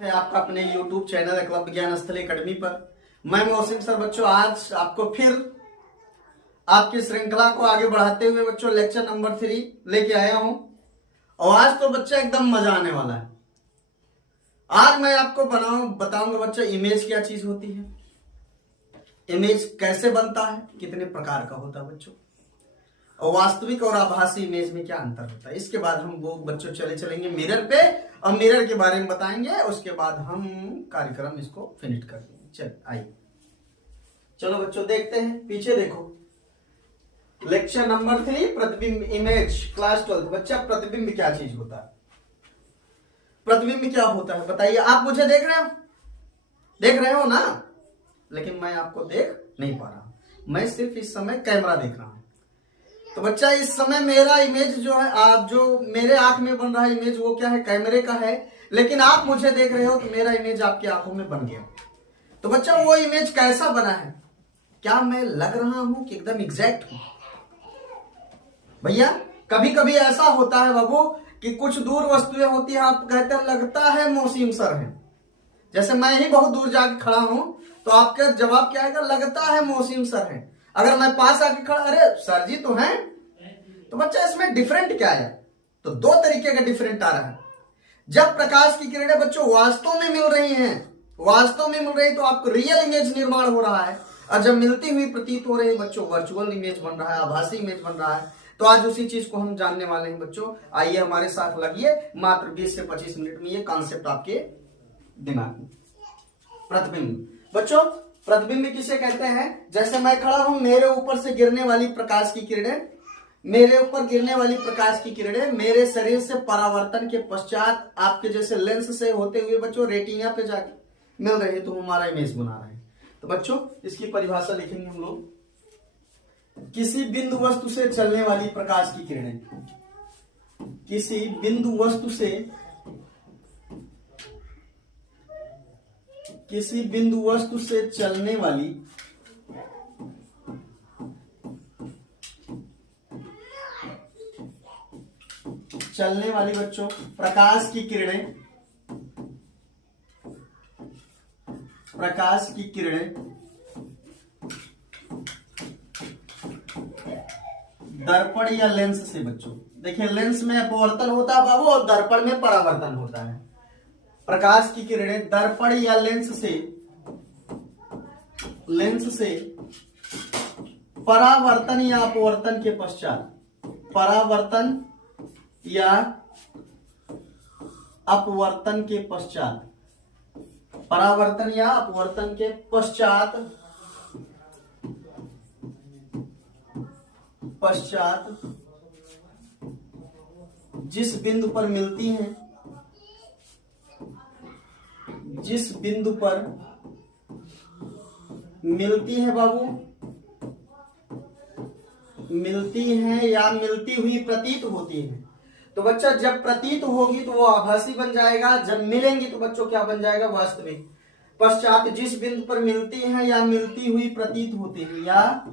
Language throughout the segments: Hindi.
है आपका अपने YouTube चैनल क्लब ज्ञान स्थली अकेडमी पर। मैं मौसिम सर बच्चों आज आपको फिर आपकी श्रृंखला को आगे बढ़ाते हुए बच्चों लेक्चर नंबर 3 लेके आया हूं। और आज तो बच्चा एकदम मजा आने वाला है। आज मैं आपको बताऊंगा बच्चा इमेज क्या चीज होती है, इमेज कैसे बनता है, कितने प्रकार का होता है बच्चों, और वास्तविक और आभासी इमेज में क्या अंतर होता है। इसके बाद हम वो बच्चों चलेंगे मिरर पे और मिरर के बारे में बताएंगे। उसके बाद हम कार्यक्रम इसको फिनिश कर देंगे। चल आइए, चलो बच्चों देखते हैं। पीछे देखो, लेक्चर नंबर 3 प्रतिबिंब इमेज, क्लास 12। बच्चा प्रतिबिंब क्या चीज होता है, प्रतिबिंब क्या होता है बताइए। आप मुझे देख रहे हो ना, लेकिन मैं आपको देख नहीं पा रहा, मैं सिर्फ इस समय कैमरा देख रहा हूं। तो बच्चा इस समय मेरा इमेज जो है, आप जो मेरे आंख में बन रहा है इमेज, वो क्या है, कैमरे का है। लेकिन आप मुझे देख रहे हो तो मेरा इमेज आपकी आंखों में बन गया। तो बच्चा वो इमेज कैसा बना है, क्या मैं लग रहा हूं कि एकदम एग्जैक्ट हूं? भैया कभी कभी ऐसा होता है बाबू कि कुछ दूर वस्तुएं होती है, आप कहते हैं लगता है मौसिम सर है। जैसे मैं ही बहुत दूर जाके खड़ा हूं तो आपका जवाब क्या आएगा, लगता है मौसिम सर है। अगर मैं पास आके खड़ा, अरे सर जी तो हैं। तो बच्चा इसमें डिफरेंट क्या है, तो दो तरीके का डिफरेंट आ रहा है। जब प्रकाश की किरणें बच्चों वास्तव में मिल रही हैं, वास्तव में मिल रही तो आपको रियल इमेज निर्माण हो रहा है। और जब मिलती हुई प्रतीत हो रही है बच्चों, वर्चुअल इमेज बन रहा है, आभासी इमेज बन रहा है। तो आज उसी चीज को हम जानने वाले हैं बच्चों। आइए हमारे साथ लगिए, मात्र 20 से 25 मिनट में ये कॉन्सेप्ट आपके दिमाग में। प्रतिबिंब बच्चों, प्रतिबिंब किसे कहते हैं? जैसे मैं खड़ा हूं, मेरे ऊपर से गिरने वाली प्रकाश की किरणें, मेरे ऊपर गिरने वाली प्रकाश की किरणें मेरे शरीर से परावर्तन के पश्चात आपके जैसे लेंस से होते हुए बच्चों रेटिना पे जाके मिल रही है, तो हमारा इमेज बना रहे हैं। तो बच्चों इसकी परिभाषा लिखेंगे हम लोग। किसी बिंदु वस्तु से चलने वाली प्रकाश की किरणें, किसी बिंदु वस्तु से, किसी बिंदु वस्तु से चलने वाली बच्चों प्रकाश की किरणें, प्रकाश की किरणें दर्पण या लेंस से बच्चों, देखिए लेंस में अपवर्तन होता है बाबू और दर्पण में परावर्तन होता है। प्रकाश की किरणें दर्पण या लेंस से परावर्तन या अपवर्तन के पश्चात, परावर्तन या अपवर्तन के पश्चात, परावर्तन या अपवर्तन के पश्चात जिस बिंदु पर मिलती हैं, जिस बिंदु पर मिलती है बाबू, मिलती हैं या मिलती हुई प्रतीत होती है। तो बच्चा जब प्रतीत होगी तो वो आभासी बन जाएगा, जब मिलेंगी तो बच्चों क्या बन जाएगा, वास्तविक। पश्चात जिस बिंदु पर मिलती हैं या मिलती हुई प्रतीत होती है, या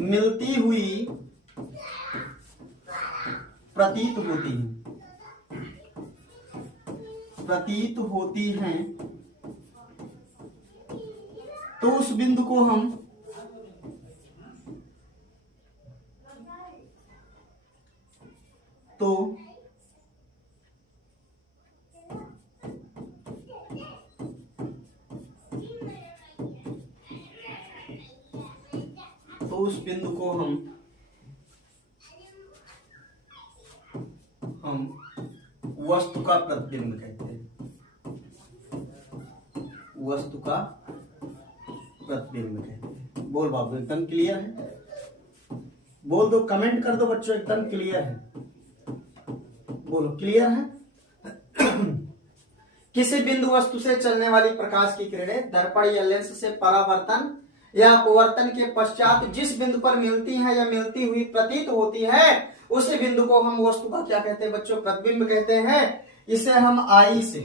मिलती हुई प्रतीत होती है, प्रतीत होती हैं, तो उस बिंदु को हम उस बिंदु को हम वस्तु का प्रतिबिंब कहते हैं, वस्तु का प्रतिबिंब कहते हैं। बोल बाबू एकदम क्लियर है? बोल दो, कमेंट कर दो बच्चों, एकदम क्लियर है? बोलो क्लियर है? किसी बिंदु वस्तु से चलने वाली प्रकाश की किरणें दर्पण या लेंस से परावर्तन या अपवर्तन के पश्चात जिस बिंदु पर मिलती हैं या मिलती हुई प्रतीत होती है, उसी बिंदु को हम वस्तु का क्या कहते हैं बच्चों, प्रतिबिंब कहते हैं। इसे हम आई से,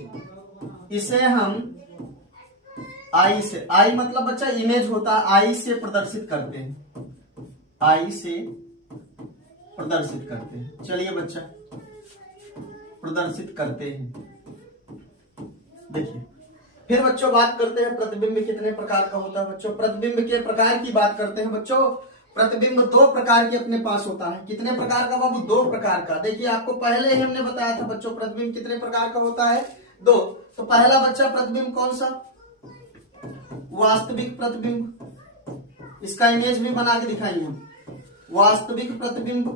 आई मतलब बच्चा इमेज होता है, आई से प्रदर्शित करते हैं, आई से प्रदर्शित करते हैं। चलिए बच्चा, प्रदर्शित करते हैं। देखिए फिर बच्चों बात करते हैं प्रतिबिंब कितने प्रकार का होता है बच्चों। प्रतिबिंब के प्रकार की बात करते हैं बच्चों। प्रतिबिंब दो प्रकार के अपने पास होता है। कितने प्रकार का बाबू? दो प्रकार का। देखिए आपको पहले ही हमने बताया था बच्चों प्रतिबिंब कितने प्रकार का होता है, दो। तो पहला बच्चा प्रतिबिंब कौन सा? वास्तविक प्रतिबिंब। इसका इमेज भी बना के दिखाएंगे हम। वास्तविक प्रतिबिंब,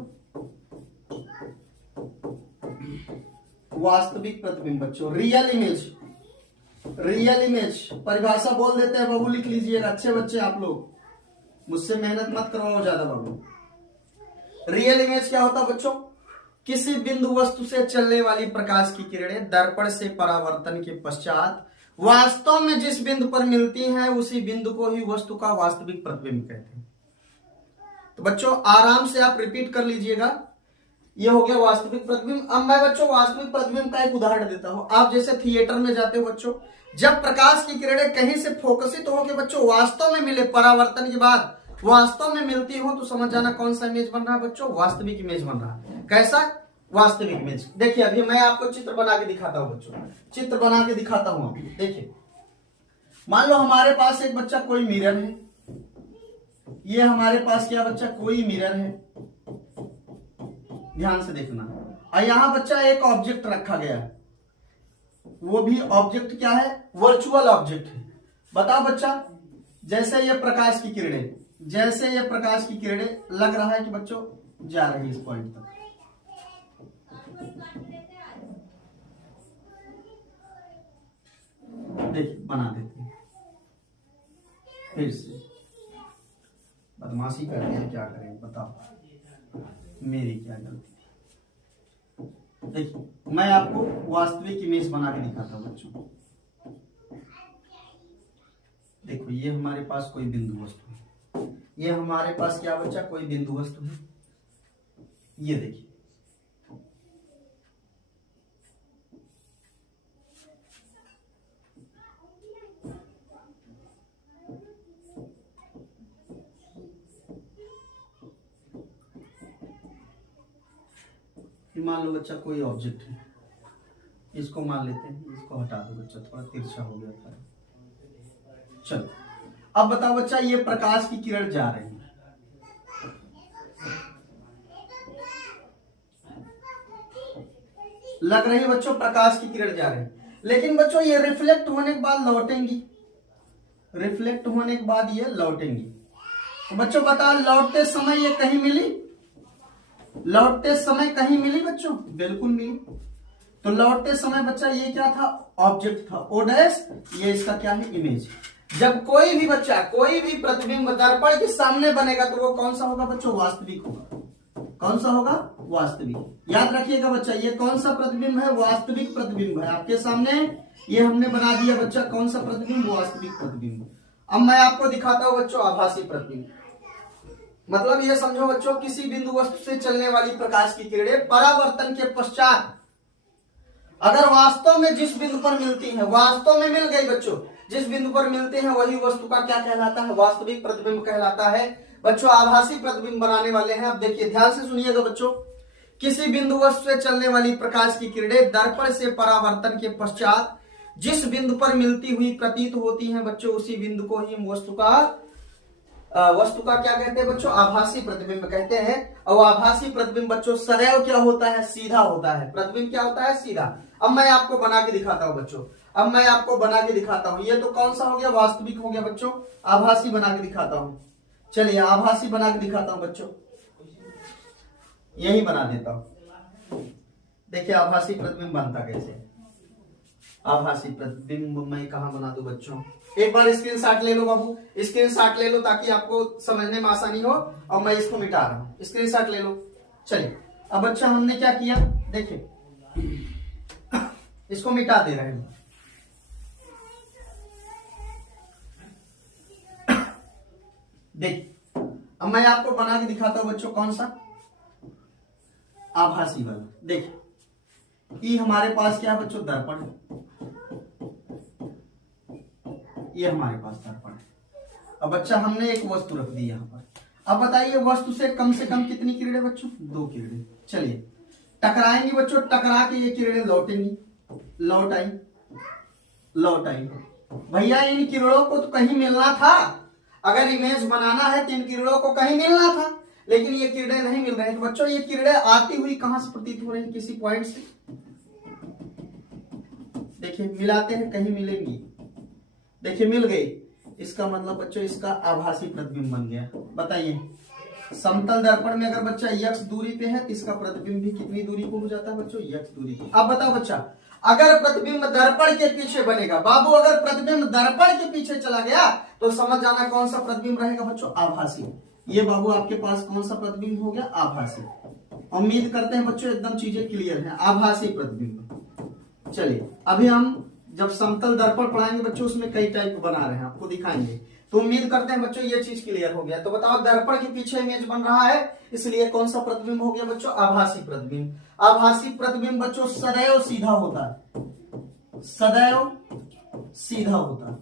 वास्तविक प्रतिबिंब बच्चों, रियल इमेज। रियल इमेज परिभाषा बोल देते हैं बाबू, लिख लीजिएगा। अच्छे बच्चे आप लोग, मुझसे मेहनत मत करवाओ ज्यादा बाबू। रियल इमेज क्या होता है बच्चों? किसी बिंदु वस्तु से चलने वाली प्रकाश की किरणें दर्पण से परावर्तन के पश्चात वास्तव में जिस बिंदु पर मिलती हैं उसी बिंदु को ही वस्तु का वास्तविक प्रतिबिंब कहते हैं। तो बच्चों आराम से आप रिपीट कर लीजिएगा। ये हो गया वास्तविक प्रतिबिंब। अब मैं बच्चों वास्तविक प्रतिबिंब का एक उदाहरण देता हूं। आप जैसे थिएटर में जाते हो बच्चों, जब प्रकाश की किरणें कहीं से फोकसित होकर बच्चों वास्तव में मिले, परावर्तन के बाद वास्तव में मिलती हो, तो समझ जाना कौन सा इमेज बन रहा है बच्चों? वास्तविक इमेज बन रहा है। कैसा? वास्तविक इमेज। देखिए अभी मैं आपको चित्र बना के दिखाता हूं बच्चों, चित्र बना के दिखाता हूं। देखिए मान लो हमारे पास एक बच्चा कोई मिरर है। ये हमारे पास क्या बच्चा? कोई मिरर है। ध्यान से देखना। और यहां बच्चा एक ऑब्जेक्ट रखा गया है। वो भी ऑब्जेक्ट क्या है? वर्चुअल ऑब्जेक्ट है। बताओ बच्चा, जैसे ये प्रकाश की किरणें, जैसे ये प्रकाश की किरणें लग रहा है कि बच्चों जा रही है इस पॉइंट तक। देखिए बना देते हैं फिर से। बदमाशी करते हैं, क्या करें बताओ, मेरी क्या गलती थी। देखिए मैं आपको वास्तविक इमेज बना के दिखाता हूं बच्चों। देखो ये हमारे पास कोई बिंदु वस्तु है। ये हमारे पास क्या बच्चा? कोई बिंदु वस्तु है। ये देखिए मान लो बच्चा कोई ऑब्जेक्ट है। इसको मान लेते हैं, इसको हटा दो बच्चा, थोड़ा तिरछा हो गया था। चलो अब बताओ बच्चा, ये प्रकाश की किरण जा रही है। लग रही है बच्चों प्रकाश की किरण जा रही है, लेकिन बच्चों ये रिफ्लेक्ट होने के बाद लौटेंगी। रिफ्लेक्ट होने के बाद ये लौटेंगी। तो बच्चों बताओ लौटते समय ये कहीं मिली? लौटते समय कहीं मिली बच्चों? बिल्कुल मिली। तो लौटते समय बच्चा ये क्या था? ऑब्जेक्ट था। ओ डैश, ये इसका क्या है? इमेज। जब कोई भी बच्चा, कोई भी प्रतिबिंब दर्पण के सामने बनेगा तो वो कौन सा होगा बच्चों? वास्तविक होगा। कौन सा होगा? वास्तविक। याद रखिएगा बच्चा, ये कौन सा प्रतिबिंब है? वास्तविक प्रतिबिंब है। आपके सामने ये हमने बना दिया बच्चा, कौन सा प्रतिबिंब? वास्तविक प्रतिबिंब। अब मैं आपको दिखाता हूं बच्चों आभासी प्रतिबिंब। मतलब ये समझो बच्चों, किसी बिंदु वस्तु से चलने वाली प्रकाश की किरणें परावर्तन के पश्चात अगर वास्तव में जिस बिंदु पर मिलती हैं, वास्तव में मिल गई बच्चों, जिस बिंदु पर मिलते हैं वही वस्तु का क्या कहलाता है? वास्तविक प्रतिबिंब कहलाता है। बच्चों आभासी प्रतिबिंब बनाने वाले हैं। अब देखिए ध्यान से सुनिएगा बच्चों, किसी बिंदु वस्तु से चलने वाली प्रकाश की किरणें दर्पण से परावर्तन के पश्चात जिस बिंदु पर मिलती हुई प्रतीत होती हैं बच्चों, उसी बिंदु को ही हम वस्तु का क्या कहते हैं बच्चों? आभासी प्रतिबिंब कहते हैं। और आभासी प्रतिबिंब बच्चों सदैव क्या होता है? सीधा होता है। प्रतिबिंब क्या होता है? सीधा। अब मैं आपको बना के दिखाता हूं बच्चों, अब मैं आपको बना के दिखाता हूं। ये तो कौन सा हो गया? वास्तविक हो गया बच्चों। आभासी बना के दिखाता हूं। चलिए आभासी बना के दिखाता हूं बच्चों, यही बना देता हूं। देखिए आभासी प्रतिबिंब बनता कैसे? आभासी प्रतिबिंब मैं कहां बना दूं बच्चों? एक बार स्क्रीनशॉट ले लो बाबू, स्क्रीनशॉट ले लो ताकि आपको समझने में आसानी हो। और मैं इसको मिटा रहा हूं, स्क्रीनशॉट ले लो। चलिए अब बच्चा हमने क्या किया? देखिए इसको मिटा दे रहे हैं। देख अब मैं आपको बना के दिखाता हूं बच्चों, कौन सा? आभासी वाला। देखिए ये हमारे पास क्या है बच्चों? दर्पण है। ये हमारे पास दर्पण है। अब बच्चा हमने एक वस्तु रख दी यहां पर। अब बताइए वस्तु से कम कितनी किरणें बच्चों? 2 किरणें। चलिए टकराएंगी बच्चों, टकरा के ये किरणें लौटेंगी। लौट आई, लौट आई हो। भैया इन किरणों को तो कहीं मिलना था, अगर इमेज बनाना है तो इन किरणों को कहीं मिलना था, लेकिन ये किरणें नहीं मिल रही हैं। तो बच्चों ये किरणें आती हुई कहां से प्रतीत हो रही हैं? किसी पॉइंट से। देखिए मिलाते हैं, कहीं मिलेंगी। देखिए मिल गई, इसका मतलब बच्चों इसका आभासी प्रतिबिंब बन गया। बताइए समतल दर्पण में अगर बच्चा यक्ष दूरी पे है तो इसका प्रतिबिंब भी कितनी दूरी पे हो जाता है बच्चों? यक्ष दूरी पे। अब बताओ बच्चा, अगर प्रतिबिंब दर्पण के पीछे बनेगा, बाबू अगर प्रतिबिंब दर्पण के पीछे चला गया तो समझ जाना कौन सा प्रतिबिंब रहेगा बच्चों? आभासी। ये बाबू आपके पास कौन सा प्रतिबिंब हो गया? आभासी। उम्मीद करते हैं बच्चों एकदम चीजें क्लियर हैं। आभासी प्रतिबिंब। चलिए अभी हम जब समतल दर्पण पढ़ाएंगे बच्चों, उसमें कई टाइप बना रहे हैं, आपको दिखाएंगे। तो उम्मीद करते हैं बच्चों ये चीज क्लियर हो गया। तो बताओ दर्पण के पीछे इमेज बन रहा है, इसलिए कौन सा प्रतिबिंब हो गया बच्चों? आभासी प्रतिबिंब। आभासी प्रतिबिंब बच्चों सदैव सीधा होता है, सदैव सीधा होता है,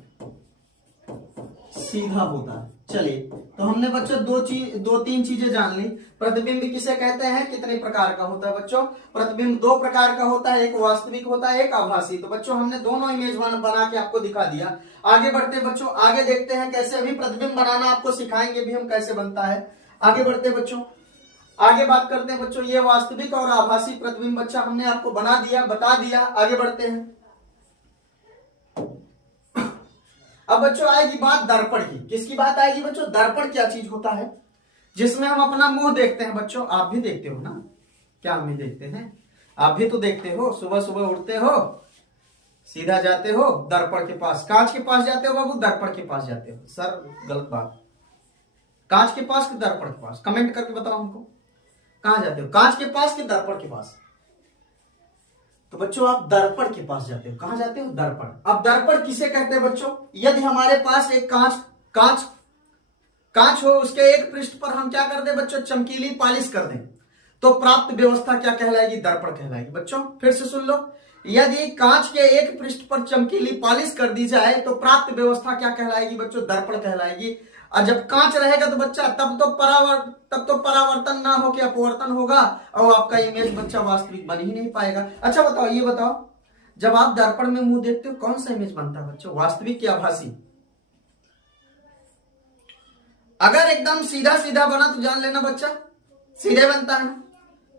सीधा होता है। चलिए तो हमने बच्चों दो तीन चीजें जान ली। प्रतिबिंब किसे कहते हैं, कितने प्रकार का होता है बच्चों? प्रतिबिंब दो प्रकार का होता है, एक वास्तविक होता है, एक आभासी। तो बच्चों हमने दोनों इमेज बना के आपको दिखा दिया। आगे बढ़ते बच्चों, आगे देखते हैं कैसे। अभी प्रतिबिंब बनाना आपको सिखाएंगे भी हम कैसे बनता है। आगे बढ़ते बच्चों, आगे बात करते हैं बच्चों। ये वास्तविक और आभासी प्रतिबिंब बच्चा हमने आपको बना दिया, बता दिया। आगे बढ़ते हैं। अब बच्चों आएगी बात दर्पण की। किसकी बात आएगी बच्चों? दर्पण क्या चीज होता है? जिसमें हम अपना मुंह देखते हैं बच्चों। आप भी देखते हो ना? क्या हम भी देखते हैं? आप भी तो देखते हो। सुबह सुबह उठते हो, सीधा जाते हो दर्पण के पास, कांच के पास जाते हो बाबू, दर्पण के पास जाते हो? सर गलत बात। कांच के पास कि दर्पण के पास? कमेंट करके बताओ हमको, कहां जाते हो? कांच के पास कि दर्पण के पास? तो बच्चों आप दर्पण के पास जाते हो। कहां जाते हो? दर्पण। अब दर्पण किसे कहते हैं बच्चों? यदि हमारे पास एक कांच हो, उसके एक पृष्ठ पर हम क्या कर दें बच्चों? चमकीली पॉलिश कर दें, तो प्राप्त व्यवस्था क्या कहलाएगी? दर्पण कहलाएगी। बच्चों फिर से सुन लो, यदि कांच के एक पृष्ठ पर चमकीली पॉलिश कर दी जाए तो प्राप्त व्यवस्था क्या कहलाएगी बच्चों? दर्पण कहलाएगी। और जब कांच रहेगा तो बच्चा तब तो परावर्तन ना हो के अपवर्तन होगा, और आपका इमेज बच्चा वास्तविक बन ही नहीं पाएगा। अच्छा बताओ, ये बताओ, जब आप दर्पण में मुंह देखते हो कौन सा इमेज बनता है बच्चों? वास्तविक या आभासी? अगर एकदम सीधा सीधा बना तो जान लेना बच्चा सीधे बनता है ना,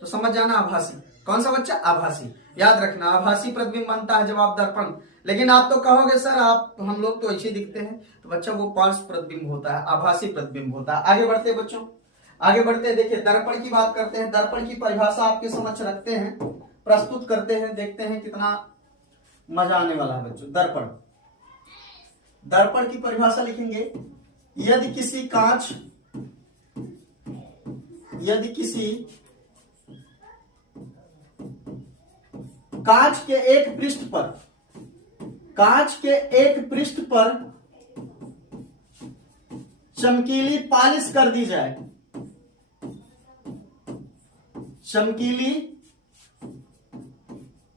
तो समझ जाना आभासी। कौन सा बच्चा? आभासी। याद रखना आभासी प्रतिबिंब बनता है जब आप दर्पण। लेकिन आप तो कहोगे सर आप हम लोग तो ऐसे दिखते हैं, तो बच्चा वो पार्श्व प्रतिबिंब होता है, आभासी प्रतिबिंब होता है। आगे बढ़ते हैं बच्चों, आगे बढ़ते हैं। देखिए दर्पण की बात करते हैं। दर्पण की परिभाषा आपके समक्ष रखते हैं, प्रस्तुत करते हैं, देखते हैं कितना मजा आने वाला है बच्चों। दर्पण, दर्पण की परिभाषा लिखेंगे, यदि किसी कांच के एक पृष्ठ पर चमकीली पॉलिश कर दी जाए, चमकीली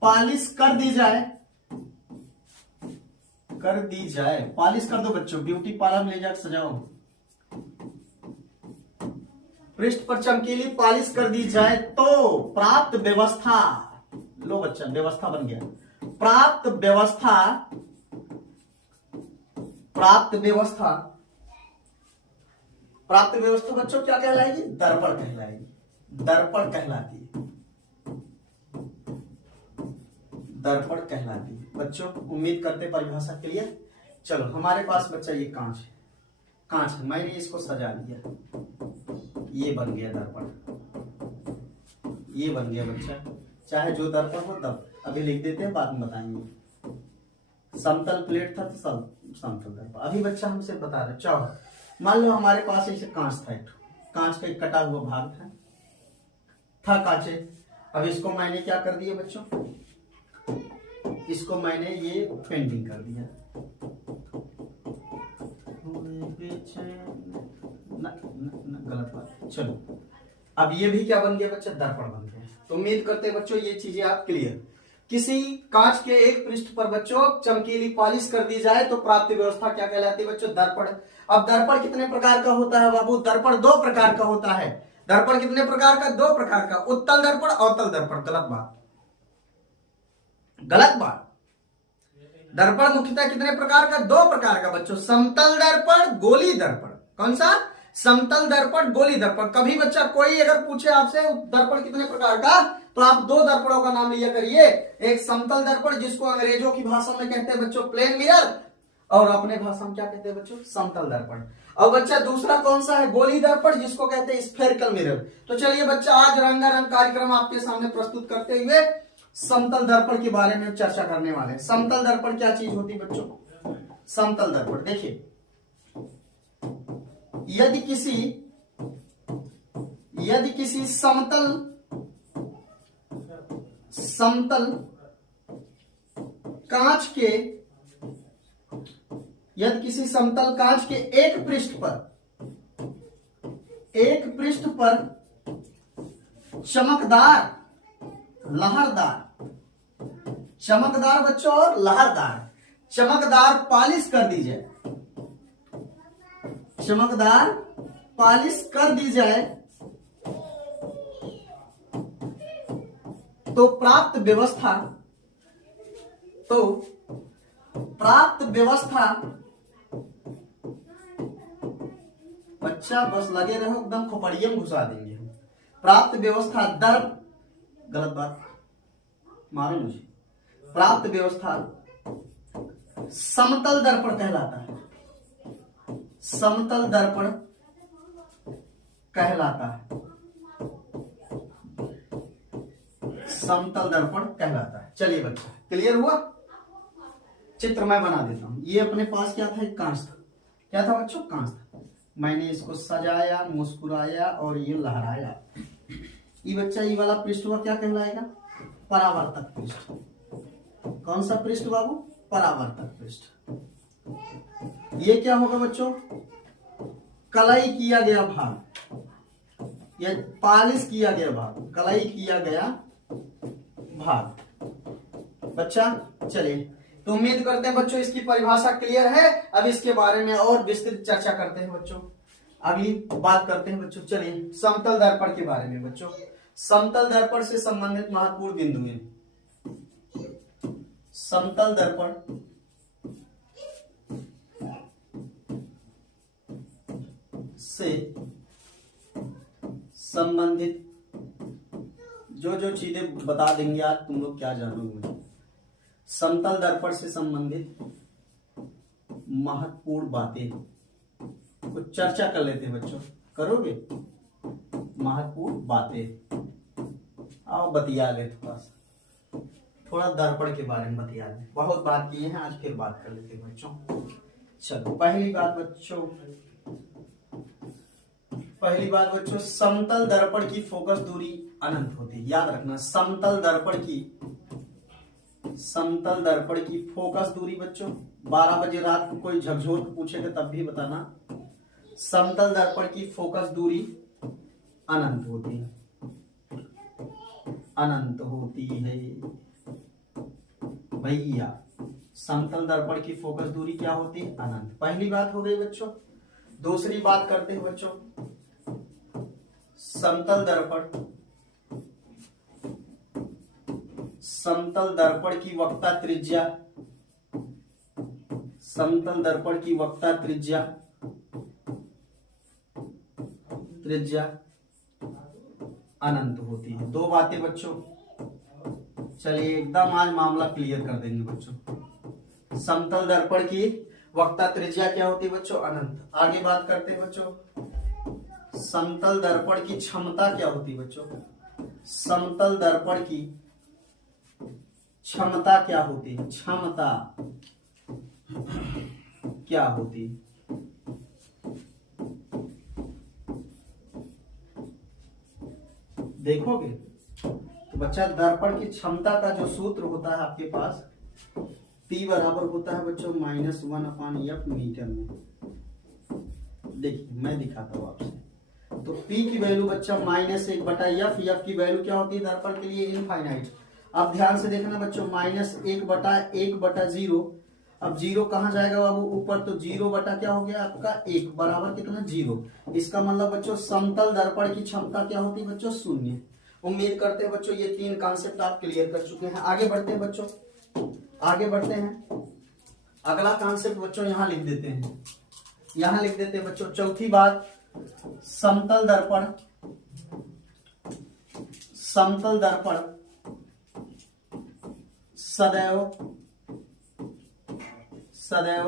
पॉलिश कर दी जाए, पॉलिश कर दो बच्चों, ब्यूटी पार्लर में ले जाकर सजाओ। पृष्ठ पर चमकीली पॉलिश कर दी जाए तो प्राप्त व्यवस्था, लो बच्चा व्यवस्था बन गया। प्राप्त व्यवस्था बच्चों क्या कहलाएगी? दर्पण कहलाएगी, दर्पण कहलाती है, दर्पण कहलाती है। बच्चों उम्मीद करते परिभाषा क्लियर। चलो हमारे पास बच्चा ये कांच है, मैंने इसको सजा दिया, ये बन गया दर्पण, ये बन गया बच्चा। चाहे जो दर्पण हो तब, अभी लिख देते हैं, बाद में बताएंगे। समतल प्लेट था तो समतल दर्पण। अभी बच्चा हमसे बता रहे, चलो मान लो हमारे पास ऐसे कांच था, कांच का एक कटा हुआ भाग था कांचे। अब इसको मैंने क्या कर दिया बच्चों? इसको मैंने ये पेंटिंग कर दिया, गलत बात। चलो अब ये भी क्या बन गया बच्चा? दर्पण बन गया। तो उम्मीद करते हैं बच्चों ये चीजें आप क्लियर। किसी कांच के एक पृष्ठ पर बच्चों चमकीली पॉलिश कर दी जाए तो प्राप्त व्यवस्था क्या कहलाती है बच्चों? दर्पण। अब दर्पण कितने प्रकार का होता है बाबू? दर्पण दो प्रकार का होता है। दर्पण कितने प्रकार का? दो प्रकार का, उत्तल दर्पण, अवतल दर्पण। गलत बात, गलत बात। दर्पण मुख्यतः कितने प्रकार का? 2 प्रकार का बच्चों, समतल दर्पण, गोली दर्पण। कौन सा? समतल दर्पण, गोली दर्पण। कभी बच्चा कोई अगर पूछे आपसे दर्पण कितने प्रकार का, तो आप 2 दर्पणों का नाम लिया करिए। एक समतल दर्पण जिसको अंग्रेजों की भाषा में कहते हैं बच्चों प्लेन मिरर, और अपने भाषा में क्या कहते हैं बच्चों? समतल दर्पण। और बच्चा दूसरा कौन सा है? गोली दर्पण, जिसको कहते हैं स्फेरिकल मिरर। तो चलिए बच्चा आज रंगारंग कार्यक्रम आपके सामने प्रस्तुत करते हुए समतल दर्पण के बारे में चर्चा करने वाले हैं। समतल दर्पण क्या चीज होती है बच्चों? समतल दर्पण देखिए, यदि किसी समतल कांच के एक पृष्ठ पर चमकदार बच्चों और लहरदार चमकदार पालिश कर दी जाए तो प्राप्त व्यवस्था बच्चा बस लगे रहो, एकदम खोपड़िया में घुसा देंगे हम। प्राप्त व्यवस्था गलत बात मारो मुझे। प्राप्त व्यवस्था समतल दर्पण कहलाता है। समतल दर्पण कहलाता है। चलिए बच्चा क्लियर हुआ? चित्र मैं बना देता हूं। ये अपने पास क्या था? एक कांच था। क्या था बच्चों? कांच था। मैंने इसको सजाया, मुस्कुराया और ये लहराया। ये बच्चा ये वाला पृष्ठ हुआ, क्या कहलाएगा? परावर्तक पृष्ठ। कौन सा पृष्ठ बाबू? परावर्तक पृष्ठ। ये क्या होगा बच्चों? कलाई किया गया भाग या पालिश किया गया भाग, कलाई किया गया भाग। बच्चा चलिए, तो उम्मीद करते हैं बच्चों इसकी परिभाषा क्लियर है। अब इसके बारे में और विस्तृत चर्चा करते हैं बच्चों। अगली बात करते हैं बच्चों, चलिए समतल दर्पण के बारे में बच्चों। समतल दर्पण से संबंधित महत्वपूर्ण बिंदु है। समतल दर्पण से संबंधित जो चीजें बता देंगे आज तुम लोग क्या जानोगे। समतल दर्पण से संबंधित महत्वपूर्ण बातें कुछ चर्चा कर लेते हैं बच्चों। करोगे? महत्वपूर्ण बातें आओ बतिया ले, थोड़ा दर्पण के बारे में बतिया ले। बहुत बात किए हैं, आज फिर बात कर लेते हैं बच्चों। चलो पहली बात बच्चों, समतल दर्पण की फोकस दूरी अनंत होती है। याद रखना, समतल दर्पण की फोकस दूरी बच्चों 12 बजे रात को कोई झकझोर पूछेगा तब भी बताना। समतल दर्पण की फोकस दूरी अनंत होती है भैया। समतल दर्पण की फोकस दूरी क्या होती है? अनंत। पहली बात हो गई बच्चों। दूसरी बात करते हैं बच्चों, समतल दर्पण की वक्ता त्रिज्या अनंत होती है। 2 बातें बच्चों, चलिए एकदम आज मामला क्लियर कर देंगे बच्चों। समतल दर्पण की वक्ता त्रिज्या क्या होती है बच्चों? अनंत। आगे बात करते हैं बच्चों, समतल दर्पण की क्षमता क्या होती है बच्चों? समतल दर्पण की क्षमता क्या होती है? देखोगे तो बच्चा दर्पण की क्षमता का जो सूत्र होता है आपके पास, P बराबर होता है बच्चों -1/F मीटर में। देखिए मैं दिखाता हूं आपसे। तो P की वैल्यू बच्चा -1/F। F की वैल्यू क्या होती है दर्पण के लिए? इनफाइनाइट। अब ध्यान से देखना बच्चों, -1/1/0। अब 0 कहां जाएगा बाबू? ऊपर। तो 0 बटा क्या हो गया आपका? 1 बराबर कितना? 0। इसका मतलब बच्चों समतल दर्पण की क्षमता क्या होती है बच्चों? 0। उम्मीद करते हैं बच्चों ये 3 कॉन्सेप्ट आप क्लियर कर चुके हैं। आगे बढ़ते हैं बच्चों, अगला कॉन्सेप्ट बच्चों यहां लिख देते हैं, यहां लिख देते हैं बच्चों। चौथी बात, समतल दर्पण, समतल दर्पण सदैव सदैव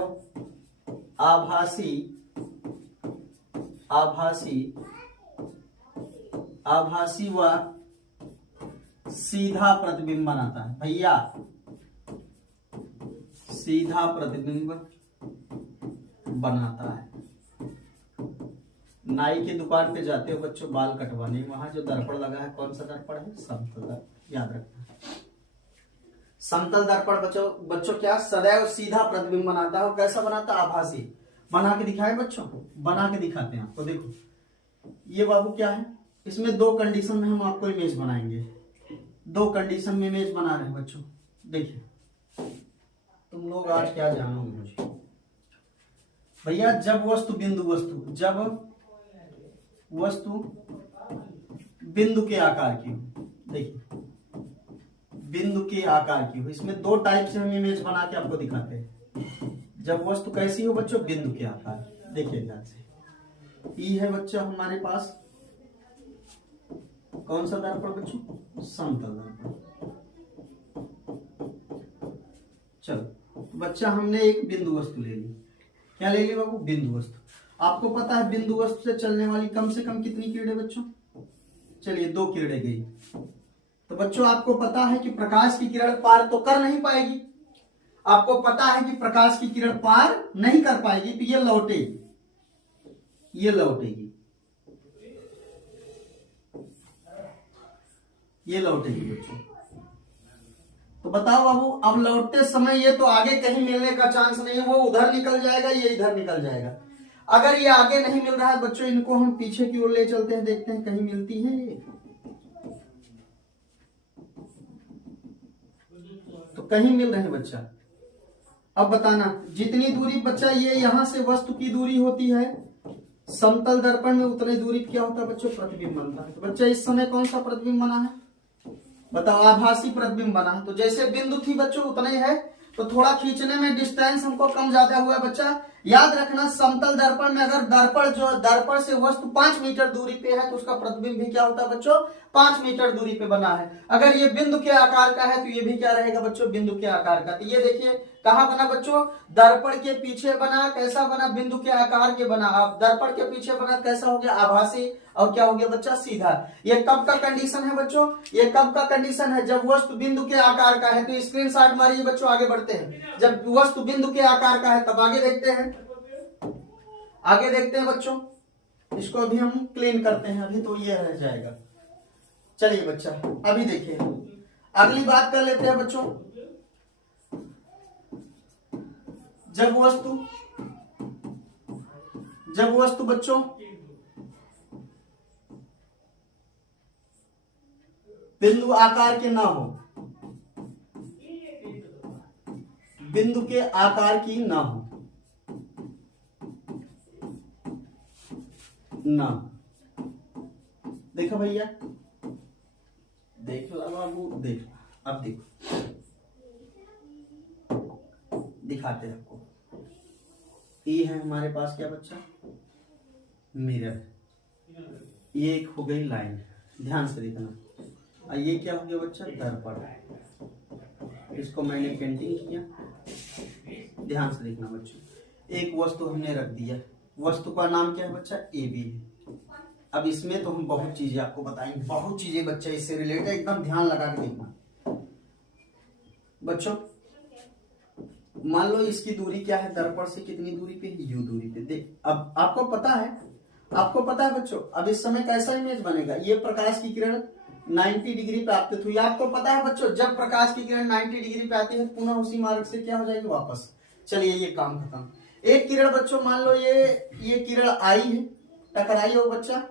आभासी आभासी आभासी व सीधा प्रतिबिंब बनाता है। भैया सीधा प्रतिबिंब बनाता है। नाई की दुकान पे जाते हो बच्चों बाल कटवाने, वहां जो दर्पण लगा है कौन सा दर्पण है? समतल दर्पण, याद रखना। समतल दर्पण बच्चों क्या सदैव सीधा प्रतिबिंब बनाता है। और कैसा बनाता है? आभासी। बना के दिखाए बच्चों, बना के दिखाते हैं आपको। देखो ये बाबू क्या है, इसमें दो कंडीशन में हम आपको इमेज बनाएंगे, दो कंडीशन में इमेज बना रहे हैं बच्चों। देखिए तुम लोग आज क्या जानोगे मुझे भैया। जब वस्तु बिंदु वस्तु, जब वस्तु बिंदु के आकार की हो, देखिए बिंदु के आकार की हो, इसमें दो टाइप से हम इमेज बना के आपको दिखाते हैं। जब वस्तु कैसी हो बच्चों? बिंदु के आकार की। देखिए ध्यान से, ई है बच्चा हमारे पास कौन सा दर्पण बच्चों? समतल दर्पण। चलो बच्चा हमने एक बिंदु वस्तु ले ली। क्या ले ली बाबू? बिंदु वस्तु। आपको पता है बिंदु वस्तु से चलने वाली कम से कम कितनी किरणें बच्चों? चलिए 2 किरणें गई। तो बच्चों आपको पता है कि प्रकाश की किरण पार तो कर नहीं पाएगी। आपको पता है कि प्रकाश की किरण पार नहीं कर पाएगी, तो ये लौटेगी, ये लौटेगी, ये लौटेगी बच्चों। तो बताओ बाबू, अब लौटते समय ये तो आगे कहीं मिलने का चांस नहीं है, वो उधर निकल जाएगा, ये इधर निकल जाएगा। अगर ये आगे नहीं मिल रहा है बच्चों, इनको हम पीछे की ओर ले चलते हैं, देखते हैं कहीं मिलती है ये, तो कहीं मिल रहे हैं बच्चा। अब बताना जितनी दूरी बच्चा ये यहां से वस्तु की दूरी होती है समतल दर्पण में, उतनी दूरी क्या होता है बच्चों? प्रतिबिंब बनता है। तो बच्चा इस समय कौन सा प्रतिबिंब बना है? बताओ, आभासी प्रतिबिंब बना है। तो जैसे बिंदु थी बच्चों उतने है, तो थोड़ा खींचने में डिस्टेंस हमको कम ज्यादा हुआ है बच्चा। याद रखना समतल दर्पण में अगर दर्पण से वस्तु 5 मीटर दूरी पे है तो उसका प्रतिबिंब भी क्या होता है बच्चों? 5 मीटर दूरी पे बना है। अगर ये बिंदु के आकार का है तो ये भी क्या रहेगा बच्चों? बिंदु के आकार का। तो ये देखिए कहां बना बच्चों? दर्पण के पीछे बना। कैसा बना? बिंदु के आकार के बना। अब दर्पण के पीछे बना, कैसा हो गया? आभासी। और क्या हो गया बच्चा? सीधा। ये कब का कंडीशन है बच्चों? ये कब का कंडीशन है? जब वस्तु बिंदु के आकार का है। तो स्क्रीनशॉट मारिए बच्चों, आगे बढ़ते हैं। जब वस्तु बिंदु के आकार का है तब आगे देखते हैं, आगे देखते हैं बच्चों। इसको अभी हम क्लीन करते हैं, अभी तो ये रह जाएगा। चलिए बच्चा अभी देखिए, अगली बात कर लेते हैं बच्चों। जब वस्तु बच्चों बिंदु आकार के ना हो, बिंदु के आकार की ना हो, ना देखो भैया, देख लो बाबू, देख। अब देखो दिखाते हैं आपको। ये है हमारे पास क्या बच्चा? मिरर। ये एक हो गई लाइन, ध्यान से देखना। और ये क्या हो गया बच्चा? दर्पण। इसको मैंने पेंटिंग किया, ध्यान से देखना बच्चों। एक वस्तु हमने रख दिया, वस्तु का नाम क्या है बच्चा? ए बी है। अब इसमें तो हम बहुत चीजें आपको बताएंगे, बहुत चीजें बच्चा इससे रिलेटेड, एकदम ध्यान लगा के देखना बच्चों। मान लो इसकी दूरी क्या है? दर्पण से कितनी दूरी पे? यू दूरी पे। देख अब आपको पता है बच्चों, अब इस समय कैसा इमेज बनेगा? ये प्रकाश की किरण 90 डिग्री पे आपतित हुई। आपको पता है बच्चों, जब प्रकाश की किरण 90 डिग्री पे आती है पुनः उसी मार्ग से क्या हो जाएगी? वापस। चलिए ये काम खत्म। एक किरण बच्चों मान लो ये किरण आई है, टकराई हो बच्चा,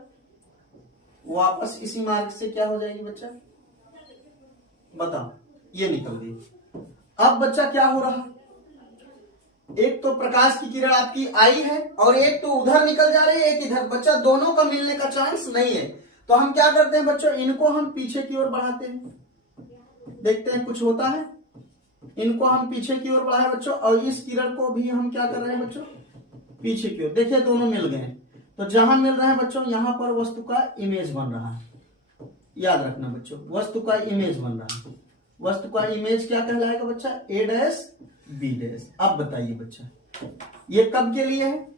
वापस इसी मार्ग से क्या हो जाएगी बच्चा? बताओ, ये निकल गई। अब बच्चा क्या हो रहा? एक तो प्रकाश की किरण आपकी आई है और एक तो उधर निकल जा रही है, एक इधर। बच्चा दोनों का मिलने का चांस नहीं है, तो हम क्या करते हैं बच्चों? इनको हम पीछे की ओर बढ़ाते हैं, देखते हैं कुछ होता है। इनको हम पीछे की ओर बढ़ाए बच्चों, और इस किरण को भी हम क्या कर रहे हैं बच्चों, पीछे की ओर। देखिए दोनों मिल गए, तो जहां मिल रहे हैं बच्चों यहां पर वस्तु का इमेज बन रहा है। याद रखना बच्चों, वस्तु का इमेज बन रहा है। वस्तु का इमेज क्या कहलाएगा बच्चा, ए डैश बी डैश। अब बताइए बच्चा, ये कब के लिए है,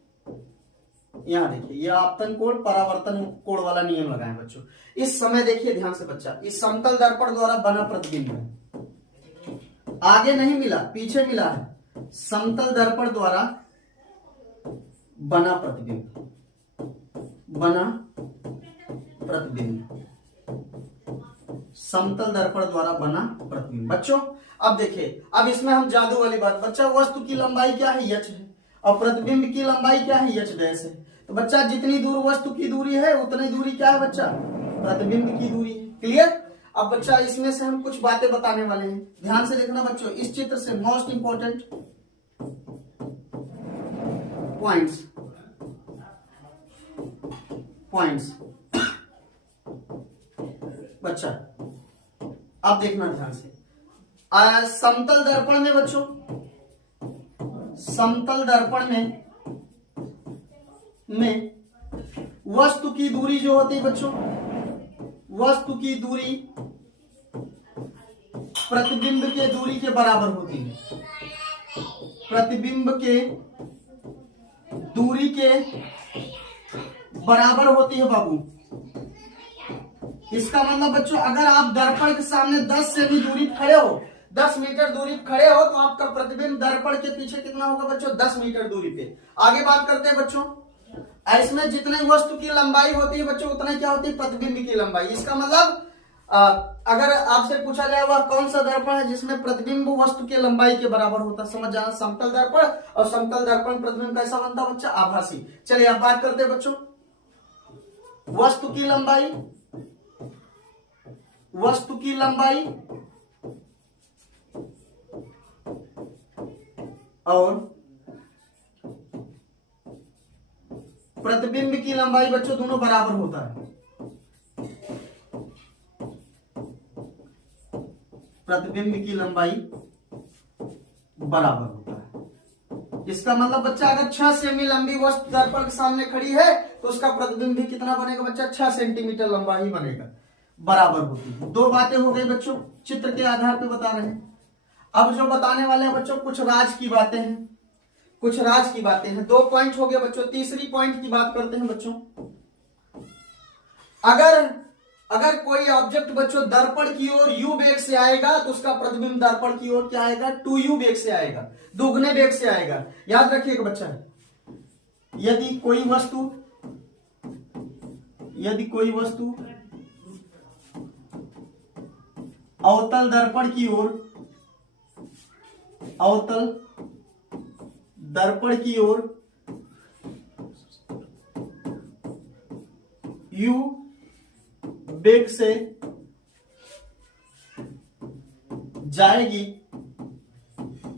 यहां देखिए ये आपतन कोण परावर्तन कोण वाला नियम लगाएं बच्चों। इस समय देखिए ध्यान से बच्चा, इस समतल दर्पण द्वारा बना प्रतिबिंब है, आगे नहीं मिला पीछे मिला है, समतल दर्पण द्वारा बना प्रतिबिंब, बना प्रतिबिंब, समतल दर्पण द्वारा बना प्रतिबिंब। बच्चों अब देखिए, अब इसमें हम जादू वाली बात, बच्चा वस्तु की लंबाई क्या है, यच है, और प्रतिबिंब की लंबाई क्या है, यच डैश है। तो बच्चा जितनी दूर वस्तु की दूरी है उतनी दूरी क्या है बच्चा, प्रतिबिंब की दूरी है। क्लियर। अब बच्चा इसमें से हम कुछ बातें बताने वाले हैं, ध्यान से देखना बच्चों। इस चित्र से मोस्ट इंपॉर्टेंट पॉइंट्स बच्चा अब देखना ध्यान से। समतल दर्पण में बच्चों, समतल दर्पण में वस्तु की दूरी जो होती है बच्चों, वस्तु की दूरी प्रतिबिंब के दूरी के बराबर होती है, प्रतिबिंब के दूरी के बराबर होती है बाबू। इसका मतलब बच्चों, अगर आप दर्पण के सामने 10 सेमी दूरी खड़े हो, 10 मीटर दूरी खड़े हो, तो आपका प्रतिबिंब दर्पण के पीछे कितना होगा बच्चों, 10 मीटर दूरी पे। आगे बात करते हैं बच्चों, इसमें जितने वस्तु की लंबाई होती है बच्चों उतना क्या होती है, प्रतिबिंब की लंबाई। इसका मतलब अगर आपसे पूछा जाए वह कौन सा दर्पण है जिसमें प्रतिबिंब वस्तु की लंबाई के बराबर होता है, समझ जाना, समतल दर्पण। और समतल दर्पण प्रतिबिंब कैसा बनता बच्चा, आभासी। चलिए अब बात करते हैं बच्चों, वस्तु की लंबाई, वस्तु की लंबाई और प्रतिबिंब की लंबाई बच्चों दोनों बराबर होता है, प्रतिबिंब की लंबाई बराबर होता है। इसका मतलब बच्चा, अगर 6 सेमी लंबी वस्तु दर्पण के सामने खड़ी है तो उसका प्रतिबिंब भी कितना बनेगा बच्चा, 6 सेंटीमीटर लंबा ही बनेगा, बराबर होती है। दो बातें हो गई बच्चों, चित्र के आधार पे बता रहे हैं। अब जो बताने वाले हैं बच्चों, कुछ राज की बातें हैं, कुछ राज की बातें हैं। 2 पॉइंट हो गए बच्चों। तीसरी पॉइंट की बात करते हैं बच्चों। अगर कोई ऑब्जेक्ट बच्चों दर्पण की ओर u वेग से आएगा तो उसका प्रतिबिंब दर्पण की ओर क्या आएगा, 2u वेग से आएगा, दुगने वेग से आएगा। याद रखिएगा बच्चा, यदि कोई वस्तु अवतल दर्पण की ओर, अवतल दर्पण की ओर u वेग से जाएगी,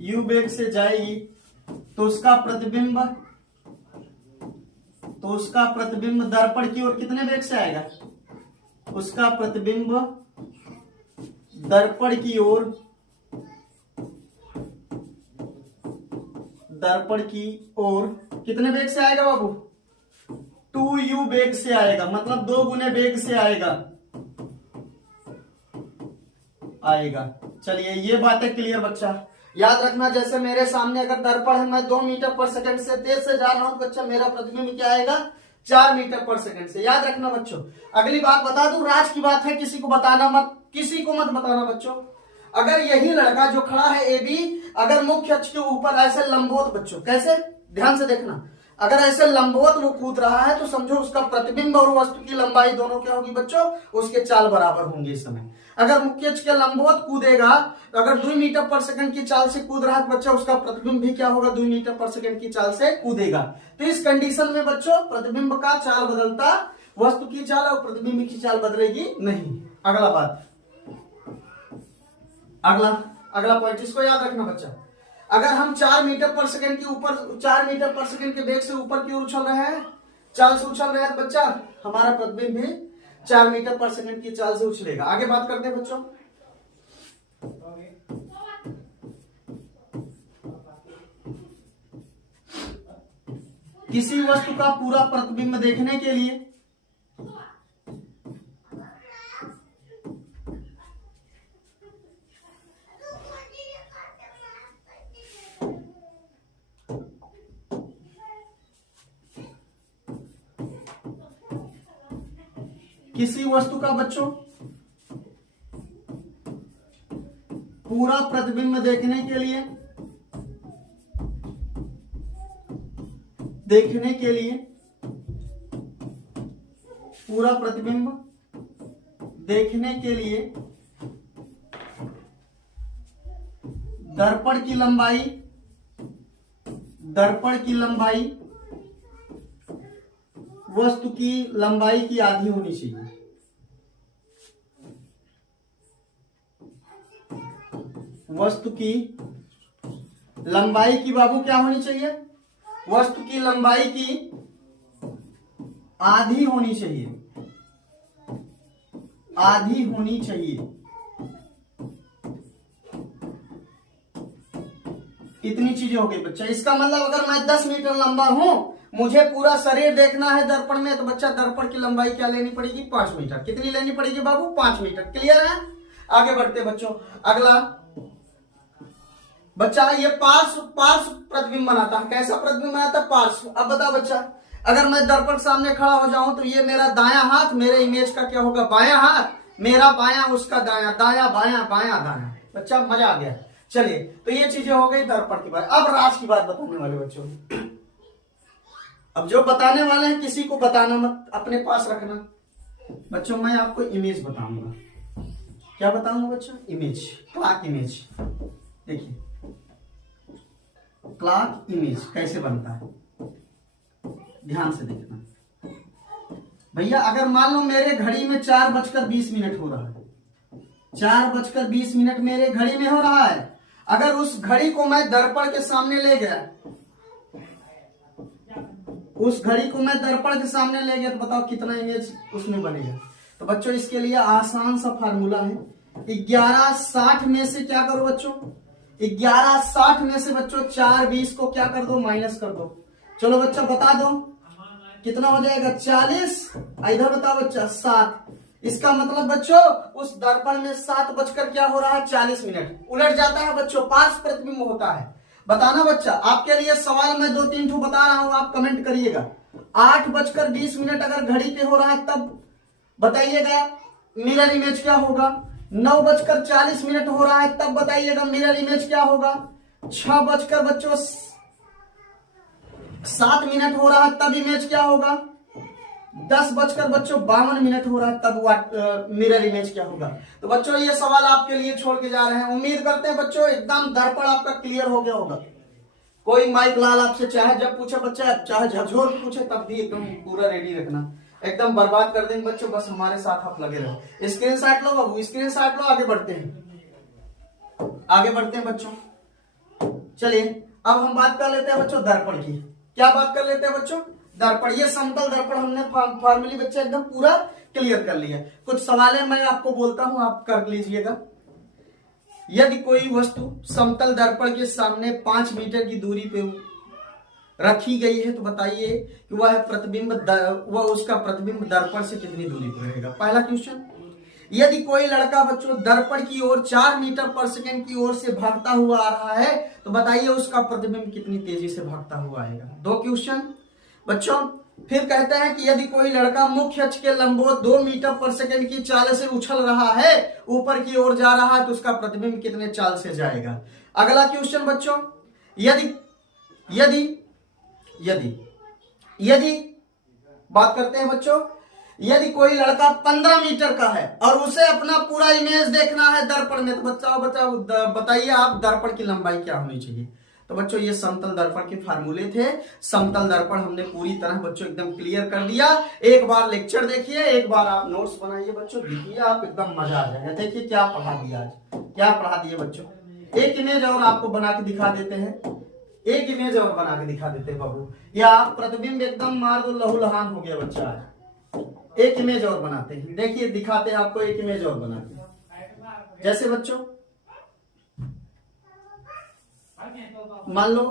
u वेग से जाएगी, तो उसका प्रतिबिंब दर्पण की ओर कितने वेग से आएगा, उसका प्रतिबिंब दर्पण की ओर कितने वेग से आएगा बाबू, 2u वेग से आएगा, मतलब 2 गुने वेग से आएगा। चलिए ये बातें क्लियर बच्चा। याद रखना, जैसे मेरे सामने अगर दर्पण है, मैं 2 मीटर पर सेकंड से तेज से जा रहा हूं बच्चा, मेरा प्रतिबिंब क्या आएगा, 4 मीटर पर सेकंड से। याद रखना बच्चों। अगली बात बता दूं, राज की बात है, किसी को मत बताना बच्चों। अगर यही लड़का जो खड़ा है ए बी, अगर मुख्य अक्ष के ऊपर ऐसे लंबवत बच्चों, कैसे, ध्यान से देखना, अगर ऐसे लंबवत वो कूद रहा है तो समझो उसका प्रतिबिंब और वस्तु की लंबाई दोनों क्या होगी बच्चों, उसके चाल बराबर होंगे इस समय। अगर मुख्य अक्ष के लंबवत कूदेगा, तो अगर 2 मीटर पर सेकंड की चाल से कूद रहा है तो बच्चा उसका प्रतिबिंब भी क्या होगा, 2 मीटर पर सेकंड की चाल से कूदेगा। तो इस कंडीशन में बच्चों प्रतिबिंब का चाल बदलता, वस्तु की चाल और प्रतिबिंब की चाल बदलेगी नहीं। अगला बात, अगला पॉइंट, इसको याद रखना बच्चा। अगर हम 4 मीटर पर सेकंड के ऊपर, 4 मीटर पर सेकंड के वेग से ऊपर की ओर उछल रहे हैं, चाल से उछल रहे हैं, तो बच्चा हमारा प्रतिबिंब भी 4 मीटर पर सेकंड की चाल से उछलेगा। आगे बात करते हैं बच्चों। किसी वस्तु का पूरा प्रतिबिंब देखने के लिए किसी वस्तु का बच्चों पूरा प्रतिबिंब देखने के लिए पूरा प्रतिबिंब देखने के लिए दर्पण की लंबाई वस्तु की लंबाई की आधी होनी चाहिए। वस्तु की लंबाई की बाबू क्या होनी चाहिए? वस्तु की लंबाई की आधी होनी चाहिए। आधी होनी चाहिए। इतनी चीजें हो गई बच्चा। इसका मतलब अगर मैं 10 मीटर लंबा हूं, मुझे पूरा शरीर देखना है दर्पण में, तो बच्चा दर्पण की लंबाई क्या लेनी पड़ेगी? 5 मीटर। कितनी लेनी पड़ेगी बाबू? 5 मीटर। क्लियर है? आगे बढ़ते बच्चों। अगला बच्चा ये पार्श्व प्रतिबिंब बनाता है। कैसा प्रतिबिंब बनाता है? पार्श्व। अब बताओ बच्चा, अगर मैं दर्पण सामने खड़ा हो जाऊं तो ये मेरा दायां हाथ मेरे इमेज का क्या होगा? बायां हाथ, मेरा बायां उसका दायां, दायां बायां बायां दायां। बच्चा मजा आ गया। चलिए, तो ये चीजें हो गई दर्पण की बात। अब राज की बात बताने वाले बच्चों। अब जो बताने वाले हैं किसी को बताना मत, अपने पास रखना। बच्चों मैं आपको इमेज बताऊंगा। क्या बताऊंगा बच्चा? Image, clock image. देखिए क्लॉक इमेज कैसे बनता है, ध्यान से देखना भैया। अगर मान लो मेरे घड़ी में 4:20 हो रहा है, 4:20 मेरे घड़ी में हो रहा है। अगर उस घड़ी को मैं दर्पण के सामने ले गया, तो बताओ कितना इमेज उसमें बनेगा? तो बच्चों इसके लिए आसान सा फार्मूला है। 11:60 में से क्या करो बच्चों? 11:60 में से बच्चों 4:20 को क्या कर दो? माइनस कर दो। चलो बच्चा बता दो कितना हो जाएगा? 40। इधर बताओ बच्चा 7। इसका मतलब बच्चों उस दर्पण में 7 बजकर क्या हो रहा है? 40 मिनट। उलट जाता है बच्चों, पार्श्व प्रतिबिंब होता है। बताना बच्चा। आपके लिए सवाल मैं 2-3 ठो बता रहा हूं, आप कमेंट करिएगा। 8:20 अगर घड़ी पे हो रहा है तब बताइएगा मिरर इमेज क्या होगा। 9:40 हो रहा है तब बताइएगा मिरर इमेज क्या होगा। 6 बजकर बच्चों 7 हो रहा है तब इमेज क्या होगा। 10 बजकर बच्चों 52 हो रहा है तब मिरर इमेज क्या होगा। तो बच्चों ये सवाल आपके लिए छोड़ के जा रहे हैं। उम्मीद करते हैं बच्चों एकदम दर्पण आपका क्लियर हो गया होगा। कोई माइक लाल आपसे चाहे जब पूछे बच्चा, चाहे झकझोर पूछे तब भी एकदम पूरा रेडी रखना। एकदम बर्बाद कर देंगे बच्चों, बस हमारे साथ आप लगे रहो। स्क्रीनशॉट लो बाबू, स्क्रीनशॉट लो। आगे बढ़ते हैं बच्चों। चलिए अब हम बात कर लेते हैं बच्चों दर्पण की। क्या बात कर लेते हैं बच्चों? दर्पण। ये समतल दर्पण हमने फॉर्मली बच्चे एकदम पूरा क्लियर कर लिया। कुछ सवाल है मैं आपको बोलता हूं, आप कर लीजिएगा। यदि कोई वस्तु समतल दर्पण के सामने 5 मीटर की दूरी पे रखी गई है तो बताइए कि वह उसका प्रतिबिंब दर्पण से कितनी दूरी पर रहेगा। पहला क्वेश्चन। यदि कोई लड़का बच्चों दर्पण की ओर 4 मीटर पर सेकंड की ओर से भागता हुआ आ रहा है तो बताइए उसका प्रतिबिंब कितनी तेजी से भागता हुआ आएगा। 2 क्वेश्चन बच्चों। फिर कहते हैं कि यदि कोई लड़का मुख्य अक्ष के लंबवत 2 मीटर पर सेकंड की चाल से उछल रहा है, ऊपर की ओर जा रहा है, तो उसका प्रतिबिंब कितने चाल से जाएगा। अगला क्वेश्चन बच्चों। यदि बात करते हैं बच्चों, यदि कोई लड़का 15 मीटर का है और उसे अपना पूरा इमेज देखना है दर्पण में, तो बताइए आप दर्पण की लंबाई क्या होनी चाहिए। तो बच्चों ये समतल दर्पण के फार्मूले थे। समतल दर्पण हमने पूरी तरह बच्चों एकदम क्लियर कर दिया। एक बार लेक्चर देखिए, एक बार आप नोट्स बनाइए बच्चों, देखिए आप एकदम मजा आ जाएगा। देखिए क्या पढ़ा दिया आज, क्या पढ़ा दिए बच्चों। एक इमेज और आपको बना के दिखा देते हैं, एक इमेज और बना के दिखा देते हैं बाबू। या प्रतिबिंब एकदम मार दो, लहू लहान हो गया बच्चा आज। एक इमेज और बनाते हैं, देखिए दिखाते हैं आपको एक इमेज और बना के। जैसे बच्चों मान लो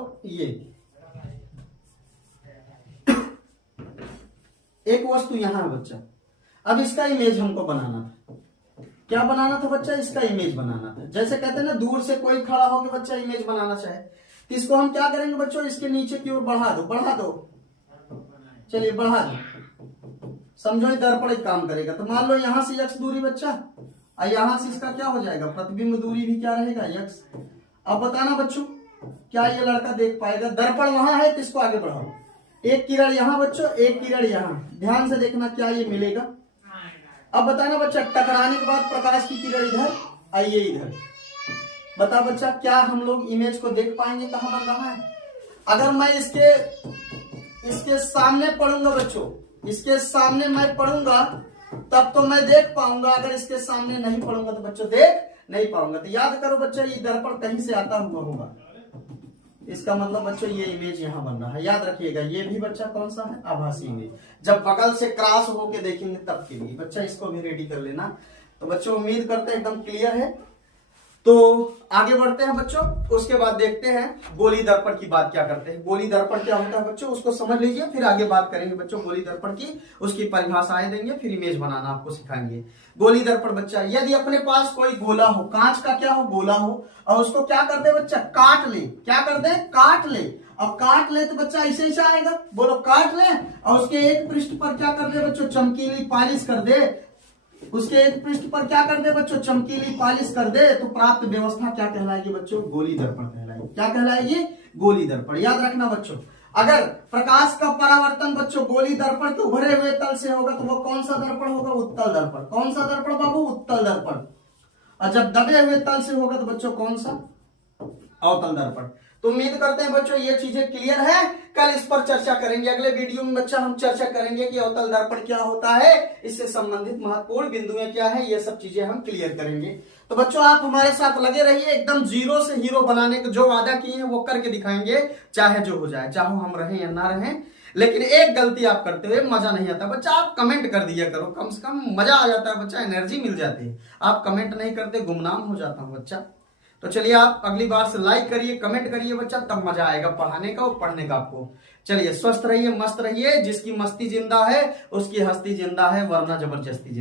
एक वस्तु यहाँ है बच्चा, अब इसका इमेज हमको बनाना था। क्या बनाना था बच्चा? इसका इमेज बनाना था। जैसे कहते हैं ना, दूर से कोई खड़ा होकर बच्चा इमेज बनाना चाहे, तो इसको हम क्या करेंगे बच्चों, इसके नीचे की ओर बढ़ा दो, बढ़ा दो, चलिए बढ़ा दो, समझो ये दर्पण एक काम करेगा। तो मान लो यहां से x दूरी बच्चा, और यहां से इसका क्या हो जाएगा, प्रतिबिंब दूरी भी क्या रहेगा, x। अब बताना बच्चों, क्या ये लड़का देख पाएगा? दर्पण वहां है तो इसको आगे बढ़ाओ, एक किरण यहां बच्चों, एक किरण यहां, ध्यान से देखना क्या ये मिलेगा। अब बताना बच्चा, टकराने के बाद प्रकाश की किरण इधर, आइए इधर, बता बच्चा क्या हम लोग इमेज को देख पाएंगे, कहां बन रहा है? अगर मैं इसके सामने पढ़ूंगा बच्चों, इसके सामने मैं पढ़ूंगा तब तो मैं देख पाऊंगा, अगर इसके सामने नहीं पढ़ूंगा तो बच्चों देख नहीं पाऊंगा। तो याद करो बच्चा, ये दर्पण कहीं से आता हुआ होगा, इसका मतलब बच्चों ये इमेज यहां बन रहा है। याद रखिएगा, ये भी बच्चा कौन सा है, आभासी इमेज। जब बगल से क्रॉस होके देखेंगे तब के लिए बच्चा इसको भी रेडी कर लेना। तो बच्चों उम्मीद करते हैं एकदम क्लियर है। तो आगे बढ़ते हैं बच्चों, उसके बाद देखते हैं गोली दर्पण की बात क्या करते हैं। गोली दर्पण क्या होता है बच्चों, उसको समझ लीजिए, फिर आगे बात करेंगे बच्चों गोली दर्पण की, उसकी परिभाषाएं देंगे, फिर इमेज बनाना आपको सिखाएंगे। गोली दर्पण बच्चा, यदि अपने पास कोई गोला हो, कांच का क्या हो, गोला हो, और उसको क्या कर दे बच्चा, काट ले, क्या कर दे, काट ले। अब काट ले तो बच्चा ऐसे ऐसे आएगा, बोलो काट ले, और उसके एक पृष्ठ पर क्या कर दे बच्चों, चमकीली पॉलिश कर दे, उसके एक पृष्ठ पर क्या कर दे बच्चों, चमकीली पॉलिश कर दे, तो प्राप्त व्यवस्था क्या कहलाएगी बच्चों, गोली दर्पण कहलाएगी। क्या कहलाएगी, गोली दर्पण। याद रखना बच्चों, अगर प्रकाश का परावर्तन बच्चों गोली दर्पण के उभरे हुए तल से होगा तो वो कौन सा दर्पण होगा, उत्तल दर्पण। कौन सा दर्पण बाबू, उत्तल दर्पण। और जब दबे हुए तल से होगा तो बच्चों कौन सा, अवतल दर्पण। तो उम्मीद करते हैं बच्चों ये चीजें क्लियर है। कल इस पर चर्चा करेंगे, अगले वीडियो में बच्चा हम चर्चा करेंगे कि अवतल दर्पण क्या होता है, इससे संबंधित महत्वपूर्ण बिंदुएं क्या है, ये सब चीजें हम क्लियर करेंगे। तो बच्चों आप हमारे साथ लगे रहिए, एकदम जीरो से हीरो बनाने का जो वादा किए हैं वो करके दिखाएंगे, चाहे जो हो जाए, चाहे हम रहें या ना रहें। लेकिन एक गलती आप करते हुए मजा नहीं आता बच्चा, आप कमेंट कर दिया करो, कम से कम मजा आ जाता है बच्चा, एनर्जी मिल जाती है। आप कमेंट नहीं करते, गुमनाम हो जाता हूं बच्चा। तो चलिए आप अगली बार से लाइक करिए, कमेंट करिए बच्चा, तब मजा आएगा पढ़ाने का और पढ़ने का आपको। चलिए स्वस्थ रहिए, मस्त रहिए, जिसकी मस्ती जिंदा है उसकी हस्ती जिंदा है, वरना जबरदस्ती जिंदा।